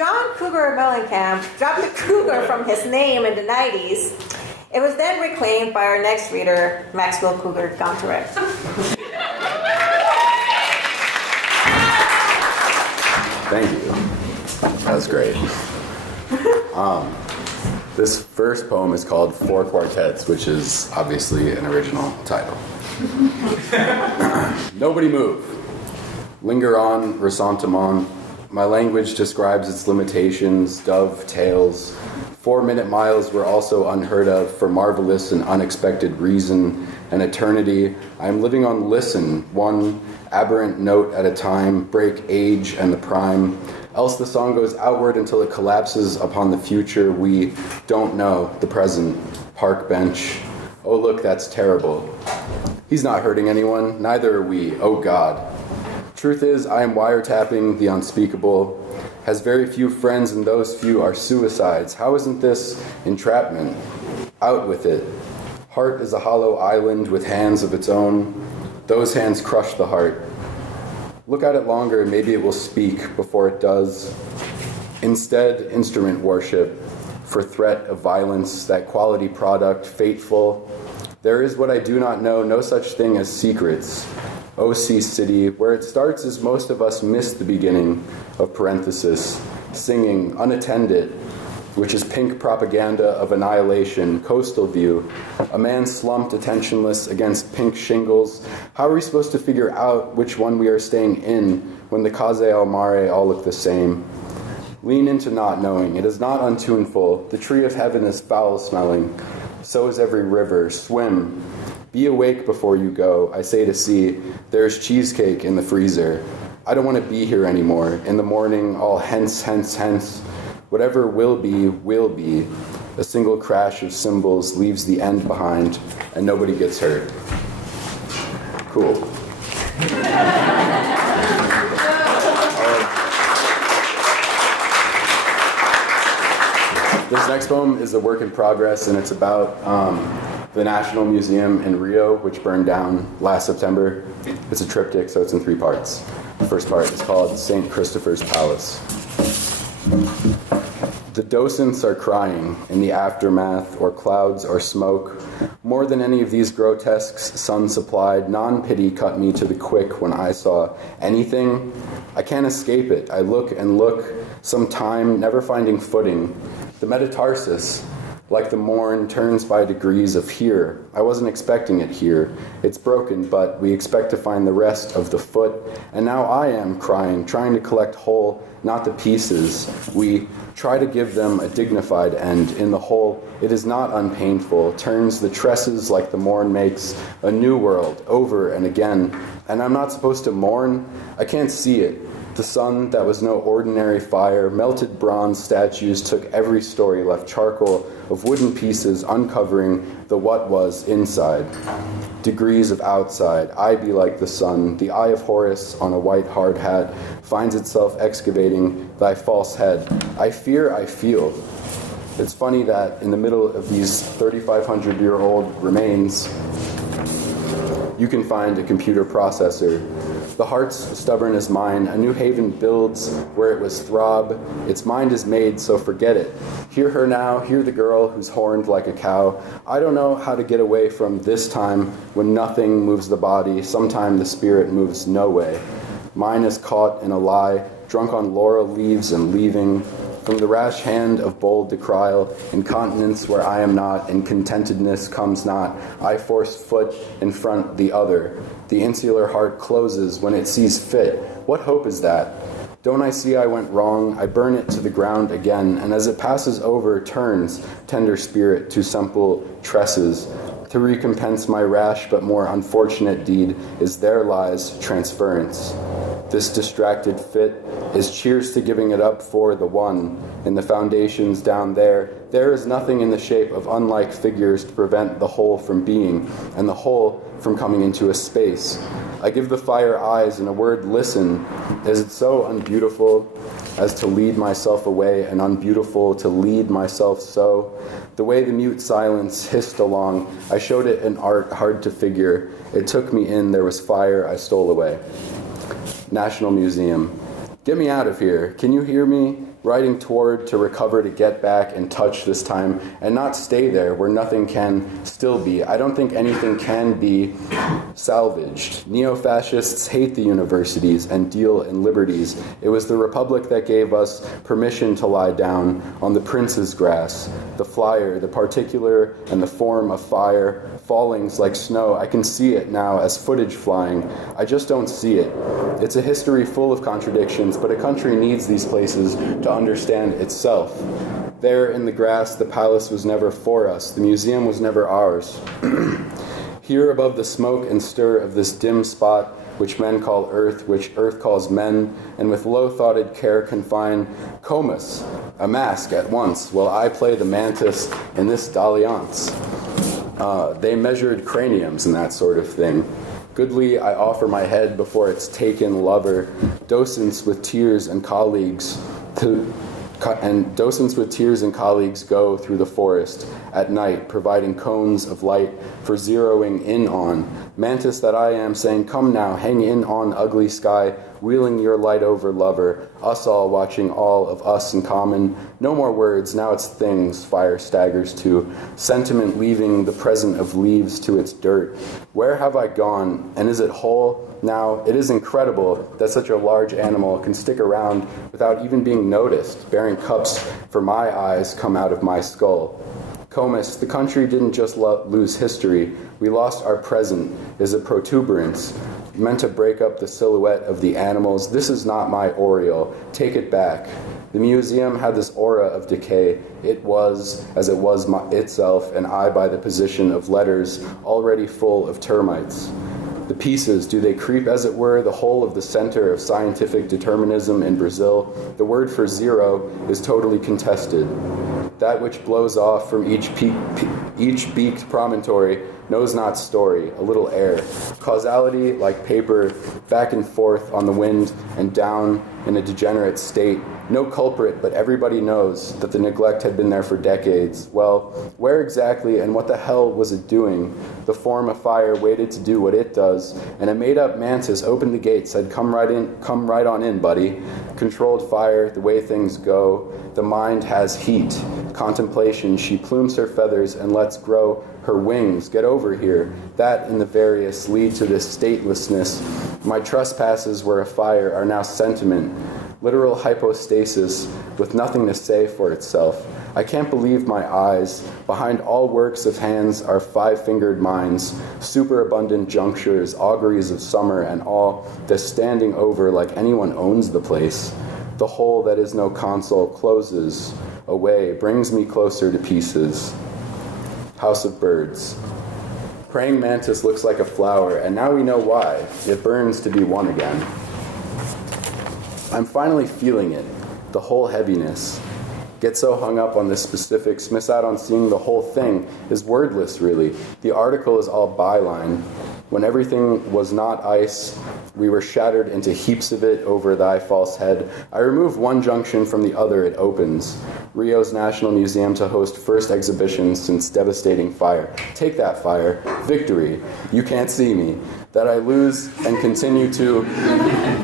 John Cougar Mellencamp dropped the Cougar from his name in the 90s, it was then reclaimed by our next reader, Maxwell Cougar Gontarek. Thank you. That was great. This first poem is called Four Quartets, which is obviously an original title. Nobody move. Linger on, ressentiment. My language describes its limitations, dovetails. 4-minute miles were also unheard of for marvelous and unexpected reason and eternity. I am living on listen, one aberrant note at a time, break age and the prime. Else the song goes outward until it collapses upon the future. We don't know, the present, park bench. Oh look, that's terrible. He's not hurting anyone, neither are we, oh God. Truth is, I am wiretapping the unspeakable, has very few friends and those few are suicides. How isn't this entrapment? Out with it. Heart is a hollow island with hands of its own. Those hands crush the heart. Look at it longer, maybe it will speak before it does. Instead, instrument worship for threat of violence, that quality product, fateful. There is what I do not know, no such thing as secrets. OC City, where it starts is most of us miss the beginning of parenthesis, singing unattended, which is pink propaganda of annihilation, coastal view, a man slumped attentionless against pink shingles. How are we supposed to figure out which one we are staying in when the Case al Mare all look the same? Lean into not knowing. It is not untuneful. The tree of heaven is foul-smelling. So is every river. Swim. Be awake before you go. I say to sea, there is cheesecake in the freezer. I don't want to be here anymore. In the morning, all hence, hence, hence. Whatever will be, will be. A single crash of cymbals leaves the end behind, and nobody gets hurt. Cool. This next poem is a work in progress, and it's about the National Museum in Rio, which burned down last September. It's a triptych, so it's in 3 parts. The first part is called St. Christopher's Palace. The docents are crying in the aftermath, or clouds or smoke. More than any of these grotesques sun-supplied, non-pity cut me to the quick when I saw anything. I can't escape it. I look and look, some time, never finding footing. The metatarsus, like the morn, turns by degrees of here. I wasn't expecting it here. It's broken, but we expect to find the rest of the foot. And now I am crying, trying to collect whole, not the pieces. We try to give them a dignified end. In the whole, it is not unpainful. Turns the tresses like the morn makes a new world, over and again. And I'm not supposed to mourn? I can't see it. The sun that was no ordinary fire, melted bronze statues took every story, left charcoal of wooden pieces uncovering the what was inside. Degrees of outside, I be like the sun, the eye of Horus on a white hard hat finds itself excavating thy false head. I fear, I feel. It's funny that in the middle of these 3,500-year-old remains, you can find a computer processor. The heart's stubborn as mine, a new haven builds where it was throb. Its mind is made, so forget it. Hear her now, hear the girl who's horned like a cow. I don't know how to get away from this time when nothing moves the body, sometime the spirit moves no way. Mine is caught in a lie, drunk on laurel leaves and leaving. From the rash hand of bold decrial, incontinence where I am not, and contentedness comes not, I force foot in front the other. The insular heart closes when it sees fit. What hope is that? Don't I see I went wrong? I burn it to the ground again, and as it passes over, turns, tender spirit, to simple tresses. To recompense my rash but more unfortunate deed is there lies transference. This distracted fit is cheers to giving it up for the one. In the foundations down there, there is nothing in the shape of unlike figures to prevent the whole from being, and the whole from coming into a space. I give the fire eyes and a word listen. Is it so unbeautiful as to lead myself away, and unbeautiful to lead myself so? The way the mute silence hissed along, I showed it an art hard to figure. It took me in, there was fire, I stole away. National Museum. Get me out of here. Can you hear me? riding toward to recover, to get back and touch this time, and not stay there where nothing can still be. I don't think anything can be salvaged. Neo-fascists hate the universities and deal in liberties. It was the Republic that gave us permission to lie down on the prince's grass. The flyer, the particular and the form of fire, fallings like snow. I can see it now as footage flying. I just don't see it. It's a history full of contradictions, but a country needs these places to understand itself. There in the grass, the palace was never for us. The museum was never ours. Here above the smoke and stir of this dim spot, which men call earth, which earth calls men, and with low-thoughted care confine comus, a mask at once, while I play the mantis in this dalliance. They measured craniums and that sort of thing. Goodly I offer my head before its taken lover, docents with tears and colleagues go through the forest at night, providing cones of light for zeroing in on. Mantis that I am, saying, come now, hang in on ugly sky, wheeling your light over lover, us all watching all of us in common. No more words, now it's things, fire staggers to, sentiment leaving the present of leaves to its dirt. Where have I gone, and is it whole? Now, it is incredible that such a large animal can stick around without even being noticed, bearing cups for my eyes come out of my skull. Comus, the country didn't just lose history, we lost our present, is a protuberance, meant to break up the silhouette of the animals. This is not my aureole, take it back. The museum had this aura of decay. It was, as it was itself, and I by the position of letters, already full of termites. The pieces, do they creep, as it were, the whole of the center of scientific determinism in Brazil? The word for zero is totally contested. That which blows off from each beaked promontory knows not story, a little air. Causality, like paper, back and forth on the wind and down in a degenerate state. No culprit, but everybody knows that the neglect had been there for decades. Well, where exactly and what the hell was it doing? The form of fire waited to do what it does, and a made-up mantis opened the gate, said, come right on in, buddy. Controlled fire, the way things go. The mind has heat. Contemplation, she plumes her feathers and lets grow her wings. Get over here. That and the various lead to this statelessness. My trespasses were a fire are now sentiment. Literal hypostasis with nothing to say for itself. I can't believe my eyes. Behind all works of hands are five-fingered minds, superabundant junctures, auguries of summer, and all this standing over like anyone owns the place. The whole that is no console closes away, brings me closer to pieces. House of Birds. Praying mantis looks like a flower, and now we know why. It burns to be one again. I'm finally feeling it, the whole heaviness. Get so hung up on the specifics, miss out on seeing the whole thing, is wordless really. The article is all byline. When everything was not ice, we were shattered into heaps of it over thy false head. I remove one junction from the other, it opens. Rio's National Museum to host first exhibition since devastating fire. Take that fire. Victory. You can't see me. That I lose and continue to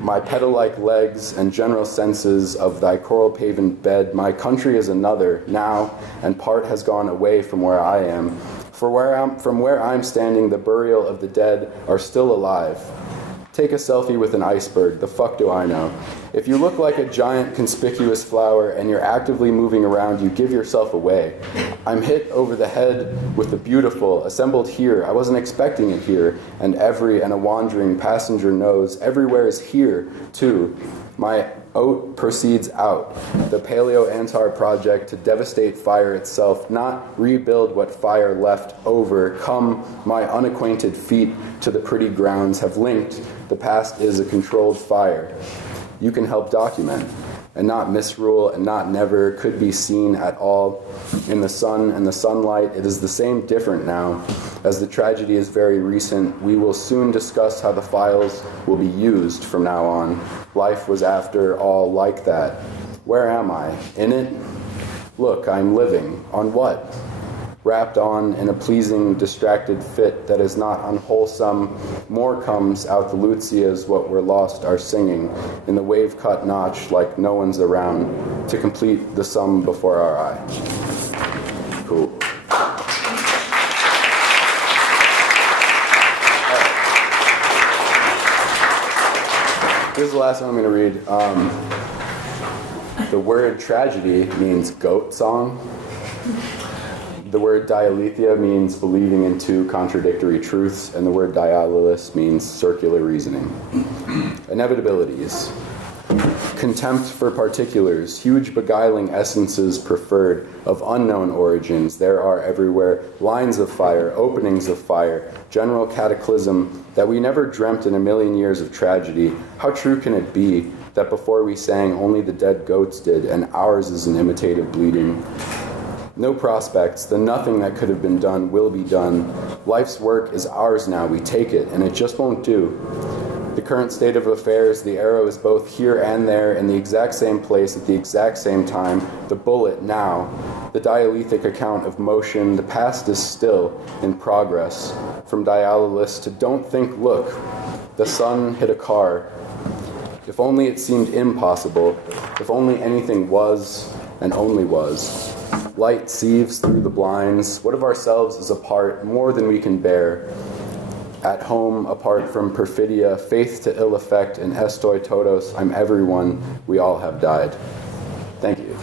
my petal-like legs and general senses of thy coral-paven bed. My country is another now, and part has gone away from where I am. From where I'm standing, the burial of the dead are still alive. Take a selfie with an iceberg. The fuck do I know? If you look like a giant conspicuous flower and you're actively moving around, you give yourself away. I'm hit over the head with the beautiful, assembled here. I wasn't expecting it here. And a wandering passenger knows everywhere is here, too. My oat proceeds out. The Paleo-Antar project to devastate fire itself, not rebuild what fire left over. Come, my unacquainted feet to the pretty grounds have linked. The past is a controlled fire. You can help document, and not misrule, and not never could be seen at all. In the sun and the sunlight, it is the same different now. As the tragedy is very recent, we will soon discuss how the files will be used from now on. Life was after all like that. Where am I? In it? Look, I'm living. On what? wrapped on in a pleasing, distracted fit that is not unwholesome. More comes out the Lucias, what we're lost are singing, in the wave-cut notch like no one's around, to complete the sum before our eye. Cool. This is the last one I'm going to read. The word tragedy means goat song. The word dialethia means believing in two contradictory truths, and the word dialysis means circular reasoning. Inevitabilities. Contempt for particulars, huge beguiling essences preferred of unknown origins. There are everywhere lines of fire, openings of fire, general cataclysm that we never dreamt in a million years of tragedy. How true can it be that before we sang only the dead goats did, and ours is an imitative bleeding? No prospects, the nothing that could have been done will be done. Life's work is ours now, we take it, and it just won't do. The current state of affairs, the arrow is both here and there in the exact same place at the exact same time. The bullet now, the dialethic account of motion, the past is still in progress. From dialysis to don't think, look, the sun hit a car. If only it seemed impossible, if only anything was and only was. Light sieves through the blinds. What of ourselves is apart, more than we can bear? At home, apart from perfidia, faith to ill effect, and estoi todos, I'm everyone, we all have died. Thank you.